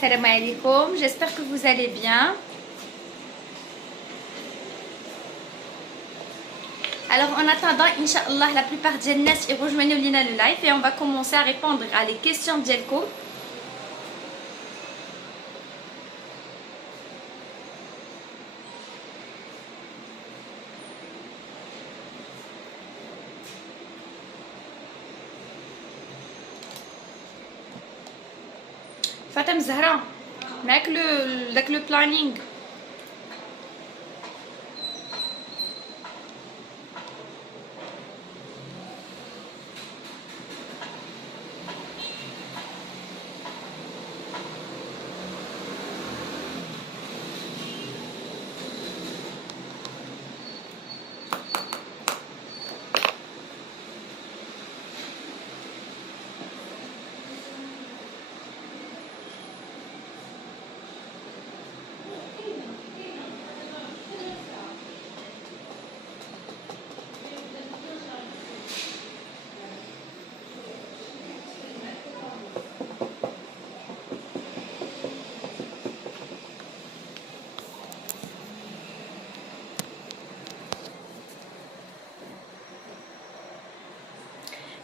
Salam alaikum, j'espère que vous allez bien. Alors en attendant, Inch'Allah, la plupart des gens ils rejoignent le live et on va commencer à répondre à les questions d'Elko. Fatem Zahra, avec le planning.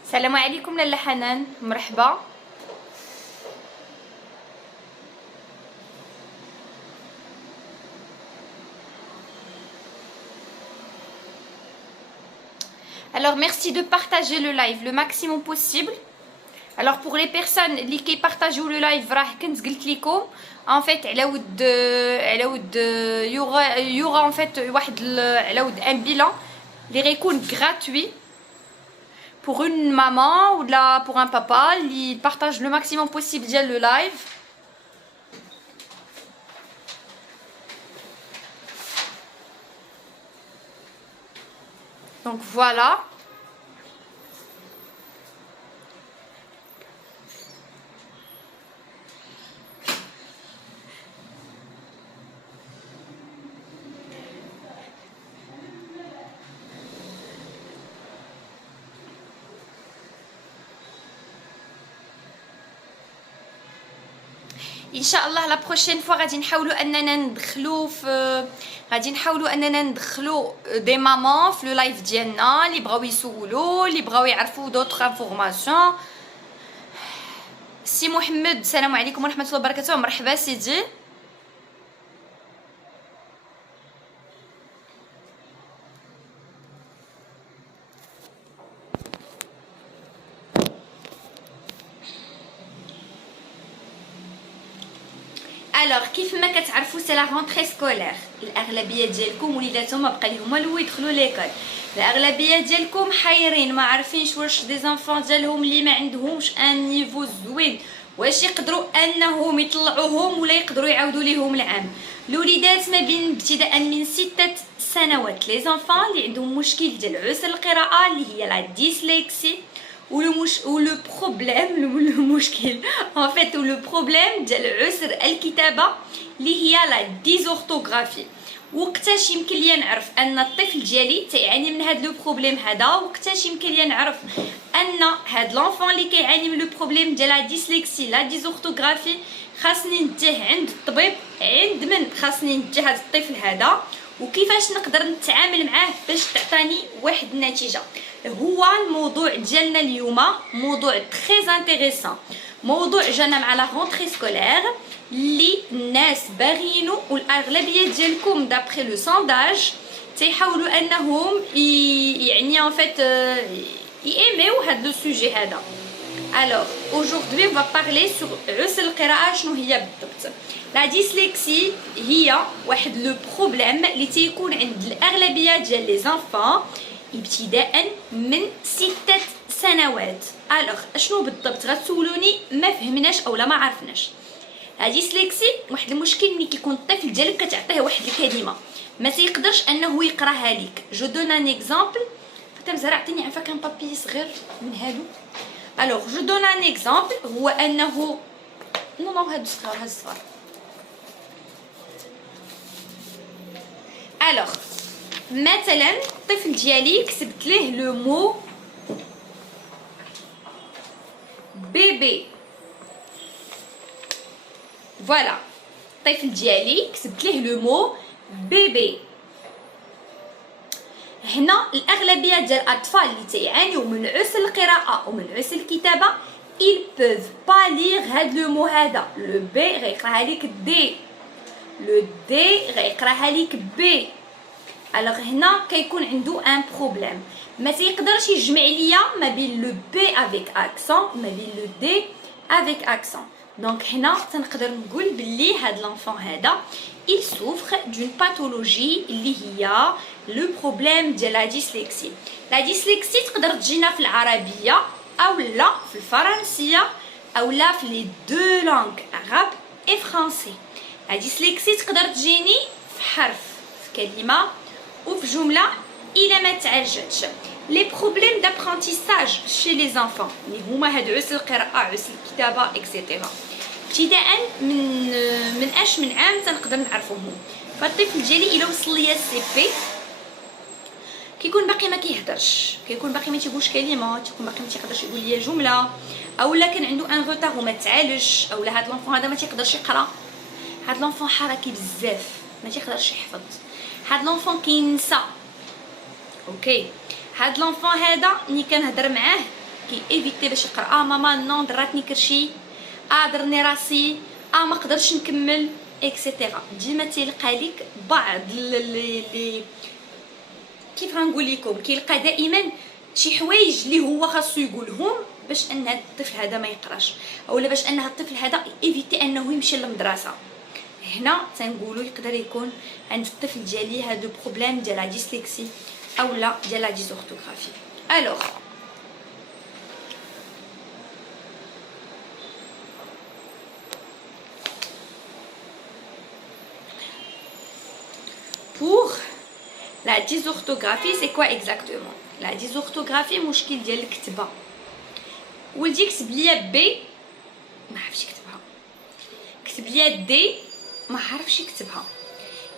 السلام عليكم لاله حنان مرحبا. Alors merci de partager le live le maximum possible. Alors pour les personnes qui partagent le live راه كنت قلت لكم en fait على ود يورا en fait واحد على ود un bilan اللي غيكون gratuit pour une maman ou là pour un papa, ils partagent le maximum possible via le live. Donc voilà. Inch'Allah la prochaine fois غادي نحاولوا اننا ندخلوا في دي مامون في لو لايف ديالنا اللي بغاو يسولوا اللي بغاو يعرفوا دوطخ انفورماسيون. سي محمد السلام عليكم ورحمه الله وبركاته. مرحبا سيدي. Alors كيف ما كتعرفوا سي لا رونتري سكولير، الاغلبيه ديالكم وليداتهم ما بقى لهم والو يدخلوا ليكول، الاغلبيه ديالكم حايرين ما عارفينش واش دي زانفون ديالهم اللي ما عندهمش ان نيفو زوين واش يقدروا انهم يطلعوهم ولا يقدروا يعاودوا ليهم العام. الوليدات ما بين ابتداء من 6 سنوات لي زانفون اللي عندهم مشكل ديال عسر القراءه اللي هي لا ديسلكسي ou le problème le مشكل en fait ou le problème ديال عسر الكتابه اللي هي لا ديزورتوغرافي. وقتاش يمكن لي نعرف ان الطفل ديالي تيعاني من هذا لو بروبليم هذا، وقتاش يمكن لي نعرف ان هذا لونفون اللي كيعاني من لو بروبليم ديال لا ديسلكسي لا ديزورتوغرافي خاصني نتجه عند الطبيب، عند من خاصني نتجه هذا الطفل هذا، وكيفاش نقدر نتعامل معاه باش تعطاني واحد النتيجه. هو الموضوع ديالنا اليوم موضوع تري انتريسون، موضوع جانا مع لا رونتري سكولير اللي الناس باغيينو والاغلبيه ديالكم دابري لو سونداج تيحاولوا انهم يعني en fait يأيميو هاد لو سوجي هذا. Alors aujourd'hui on va parler sur عسر القراءه. شنو هي بالضبط؟ لا ديسلكسي هي واحد لو بروبليم اللي تيكون عند الاغلبيه ديال لي زانفون ابتداء من 6 سنوات. الوغ اشنو بالضبط؟ غتسولوني ما فهمناش اولا ما عرفناش. لا ديسلكسي واحد المشكل ملي كيكون الطفل ديالك كتعطيه واحد الكلمه ما تيقدرش انه يقراها ليك. جو دون ان اكزامبل. فاطمه زهراء عطيني عفاك ان بابي صغير من هادو. الوغ جو دون ان اكزامبل هو انه نو هادو صغار هاد الصغار. الوغ مثلا الطفل ديالي كتبت ليه لو مو بيبي فوالا الطفل ديالي كتبت ليه لو مو بيبي. هنا الاغلبيه ديال الاطفال اللي تيعانيو من عسر القراءه ومن عسر الكتابه ils peuvent pas lire هاد لو مو هذا. لو بي غيقراها ليك دي، لو دي غيقراها ليك بي. الوغ هنا كيكون عنده ان بروبليم، ما تيقدرش يجمع ليا ما بين لو بي افيك اكسون ما بين لو دي افيك اكسون. دونك هنا تنقدر نقول بلي هاد لونفون هذا il souffre d'une pathologie اللي هي لو بروبليم ديال لا ديسلكسي. لا ديسلكسي تقدر تجينا في العربيه او لا في الفرنسيه او لا في لي دو لانغ عرب اي فرونسي. لا ديسلكسي تقدر تجيني في حرف، في كلمه، وفي جمله الا ما تعالجتش. لي بروبليم دابرونتيساج شي لي زانفون اللي هما هاد عسر القراءه عسر الكتابه اكسيتيرا ابتداء من عام تنقدر نعرفوهم. فالطفل ديالي الا وصل ليا السي بي كيكون باقي ما كيهضرش، كيكون باقي ما تيقولش كلمه، تيكون باقي ما تيقدرش يقول ليا جمله، اولا كان عنده ان روتار وما تعالجش، اولا هاد لونفون هذا ما تيقدرش يقرا، هاد لونفون حركي بزاف ما تيقدرش يحفظ، هاد لونفون كينسى. اوكي هاد لونفون هذا ملي كنهضر معاه كي ايفيتي باش يقرا ماما نو ضراتني كرشي، درني راسي، ما قدرش نكمل اكسيتيرا. ديما تيلقى لك بعض لي كيف غنقول لكم، كيلقى دائما شي حوايج اللي هو خاصو يقولهم باش ان هذا الطفل هذا ما يقراش، اولا باش ان هذا الطفل هذا ايفيتي انه يمشي للمدرسه. هنا تنقولوا يقدر يكون عند الطفل ديالي هذا بروبليم ديال لا ديسلكسي اولا ديال لا ديزورتوغرافي. الوغ pour la dysorthographie c'est quoi exactement؟ la dysorthographie مشكل ديال الكتابه. ولدي كتب ليا بي ما عرفش يكتبها، كتب ليا دي ما عرفش يكتبها،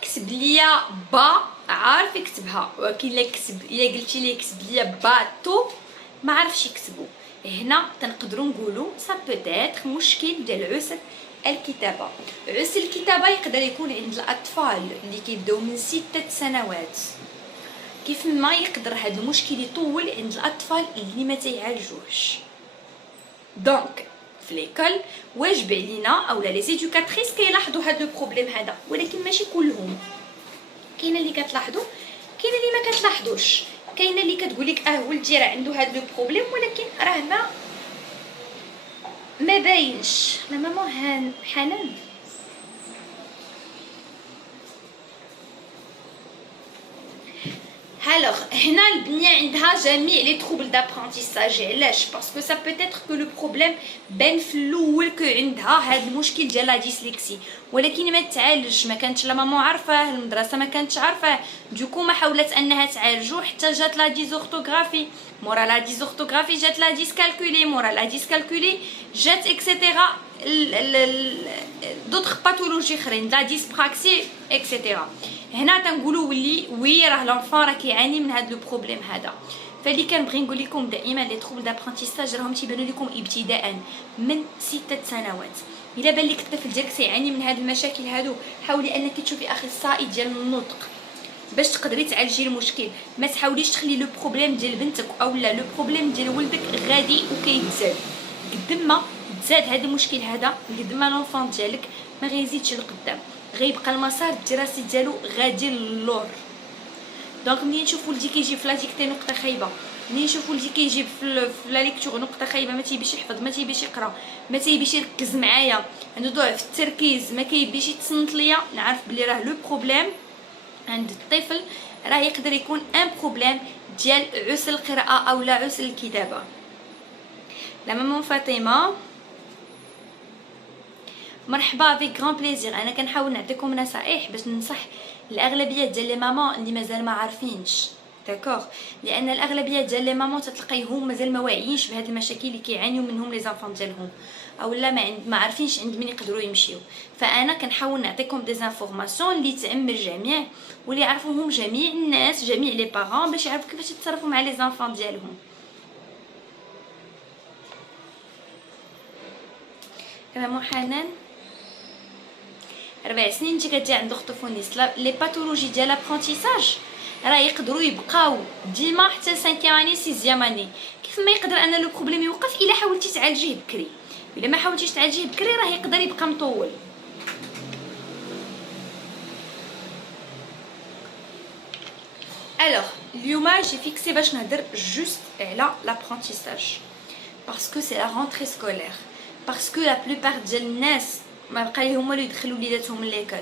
كتب ليا با عارف يكتبها، ولكن الا قلتي ليه كتب ليا باتو ما عرفش يكتبو. هنا تنقدروا نقولوا سا بوتيتر مشكل ديال عسر الكتابه. عسر الكتابه يقدر يكون عند الاطفال اللي كيبداو من 6 سنوات، كيف ما يقدر هذا المشكل يطول عند الاطفال اللي ما تيعالجوش. دونك في ليكول واجب علينا اولا لي زيدوكاتريس كيلاحظوا هذا البروبليم هذا، ولكن ماشي كلهم. كاينه اللي كتلاحظوا، كاينه اللي ما كتلاحظوش، كاينه اللي كتقول لك ولدي راه عنده هذا البروبليم ولكن راه ما باينش. لا ماما حنان Alors, هنا البنيه عندها جميع لي تروبل دابرونتيساج. علاش؟ باسكو سا بوتيتر كو لو بروبليم بان في الاول كو عندها هذا المشكل ديال لا ديسلكسي، ولكن ما تعالجش، ما كانتش لا ماما عارفاه، المدرسه ما كانتش عارفاه، دوكو ما حاولت انها تعالجو حتى جات لا ديزورتوغرافي. مورا لا ديزورتوغرافي جات لا ديسكالكولي، مورا لا ديسكالكولي جات اكسيتيرا دوطخ باثولوجي اخرين لا ديسبراكسي اكسيتيرا. هنا تنقولوا وي راه لونفون راه كيعاني من هذا لو بروبليم هذا. فاللي كنبغي نقول لكم دائما لي تروبل دابرونتيساج راهم تيبانوا لكم ابتداء من 6 سنوات. الا بان لك الطفل ديالك تيعاني من هذه المشاكل هادو، حاولي انك تشوفي اخصائي ديال النطق باش تقدري تعالجي المشكل. ما تحاوليش تخلي لو بروبليم ديال بنتك اولا لو بروبليم ديال ولدك غادي وكيتزاد. قد ما تزاد هذا المشكل هذا قد ما لونفون ديالك ما غيزيدش لقدام، غيبقى المسار الدراسي ديالو غادي للور. دونك ملي نشوف ولدي كيجيب في لا ديكتي نقطه خايبه، ملي نشوف ولدي كيجيب في لا ليكتور نقطه خايبه، ما تيبيش يحفظ، ما تيبيش يقرا، ما تيبيش يركز معايا، عنده ضعف في التركيز، ما كيبيش يتصنت ليا، نعرف بلي راه لو بروبليم عند الطفل راه يقدر يكون ان بروبليم ديال عسر القراءه او لا عسر الكتابه. لا ماما فاطمه مرحبا بك، غران بليزير. انا كنحاول نعطيكم نصائح باش ننصح الاغلبيه ديال لي ماما اللي مازال ما عارفينش، داكوغ، لان الاغلبيه ديال لي ماما تتلقايهم مازال ما واعيينش بهاد المشاكل اللي كيعانيو منهم لي زانفون ديالهم، اولا ما عارفينش عند من يقدروا يمشيو. فانا كنحاول نعطيكم دي انفورماسيون اللي تعم الجميع واللي يعرفوهم جميع الناس، جميع لي بارون، باش يعرفوا كيفاش يتصرفوا مع لي زانفون ديالهم. ماما حنان 4 سنين انت كدير عند اورتوفونيست. لي باثولوجي ديال لابرونتيساج راه يقدروا يبقاو ديما حتى 5 اني 6 اني. كيف ما يقدر ان لو بروبليم يوقف الا حاولتي تعالجيه بكري، الا ما حاولتيش تعالجيه بكري راه يقدر يبقى مطول. Alors, اليوم j'ai fixé باش نهضر juste على l'apprentissage parce que c'est la rentrée scolaire, parce que la plupart ديال الناس ما بقى لهم والو يدخلوا وليداتهم ليكول،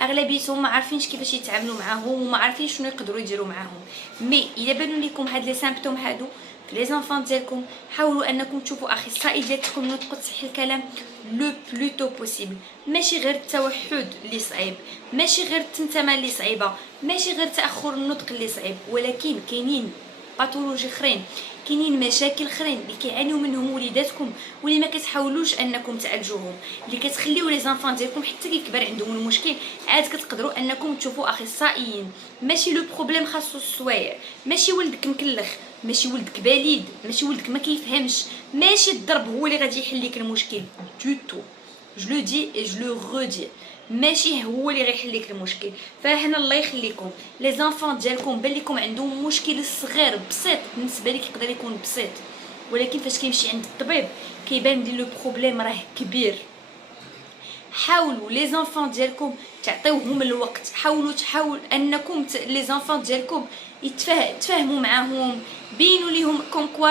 اغلبيتهم ما عارفينش كيفاش يتعاملوا معاهم وما عارفين شنو يقدروا يديروا معاهم. مي الا بانوا لكم هاد لي سيمبتوم هادو في لي زانفون ديالكم، حاولوا انكم تشوفوا اخصائي ديالكم نطق تصحيح الكلام لو بلوتو بوسيبل. ماشي غير التوحد اللي صعيب، ماشي غير التنتمه اللي صعيبه، ماشي غير تاخر النطق اللي صعيب، ولكن كاينين باثولوجي اخرين، كاينين مشاكل اخرين اللي كيعانيو منهم وليداتكم واللي ما كتحاولوش انكم تعالجوهم، اللي كتخليو لي زانفان ديالكم حتى كيكبر عندهم المشكل عاد كتقدروا انكم تشوفوا اخصائيين. ماشي لو بروبليم خاصو السوايع، ماشي ولدك مكلخ، ماشي ولدك بليد، ماشي ولدك ما كيفهمش، ماشي الضرب هو اللي غادي يحل لك المشكل دو تو. جو لو دي اي جو لو رودي، ماشي هو اللي غيحل لك المشكل. فهنا الله يخليكم لي زانفون ديالكم بان لكم عندهم مشكل صغير بسيط، بالنسبه لك يقدر يكون بسيط، ولكن فاش كيمشي عند الطبيب كيبان بلي لو بروبليم راه كبير. حاولوا لي زانفون ديالكم تعطيوهم الوقت، حاولوا انكم لي زانفون ديالكم تفاهموا معاهم، بينوا ليهم كوم كوا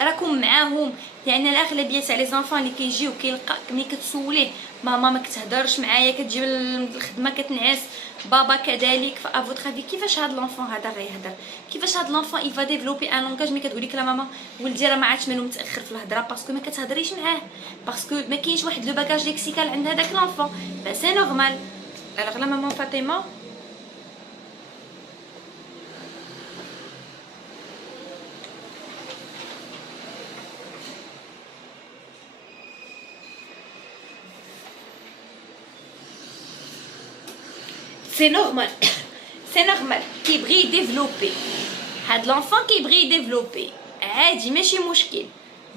راكم معاهم. لان الاغلبيه تاع لي زانفون اللي كيجيو كيلقى ملي كتسوليه ماما ما كتهضرش معايا، كتجيب الخدمه كتنعس، بابا كذلك. فافوتر كيفاش هاد لونفون هذا غيهضر؟ كيفاش هاد لونفون يفا ديفلوبي ان لونغاج ملي كتقولي لا ماما ولدي راه ما عادش مالو متاخر في الهضره باسكو ما كتهضريش معاه، باسكو ما كاينش واحد لو باكاج ليكسيكال عند هذاك لونفون. سي نورمال. الوغ لا ماما فاطمه سي نورمال. سي نورمال كيبغي يديفلوبي هاد لونفون، كيبغي يديفلوبي عادي ماشي مشكل.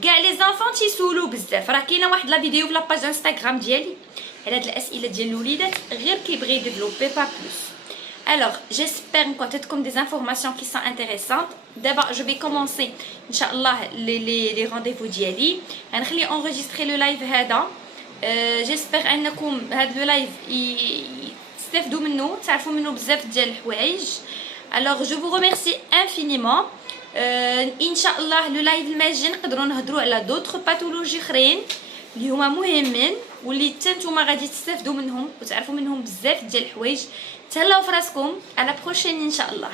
كاع لي زانفون تيسولو بزاف، راه كاينه واحد لا فيديو في لاباج انستغرام ديالي على هاد الاسئله ديال الوليدات غير كيبغي يديفلوبي با بلوس. Alors, j'espère نكون عطيتكم des informations qui sont intéressantes. D'abord, je vais commencer Inch'Allah les rendez-vous ديالي. غنخلي enregistrer le live هذا. J'espère انكم هاد لو لايف تستافدوا منه، تعرفوا منه بزاف ديال الحوايج. Alors, je vous remercie infiniment. ان شاء الله لو لايف الماجي نقدروا نهضروا على دوطخ باثولوجي اخرين اللي هما مهمين واللي حتى نتوما غادي تستافدوا منهم وتعرفوا منهم بزاف ديال الحوايج. تهلاو في راسكم، على بروشين ان شاء الله.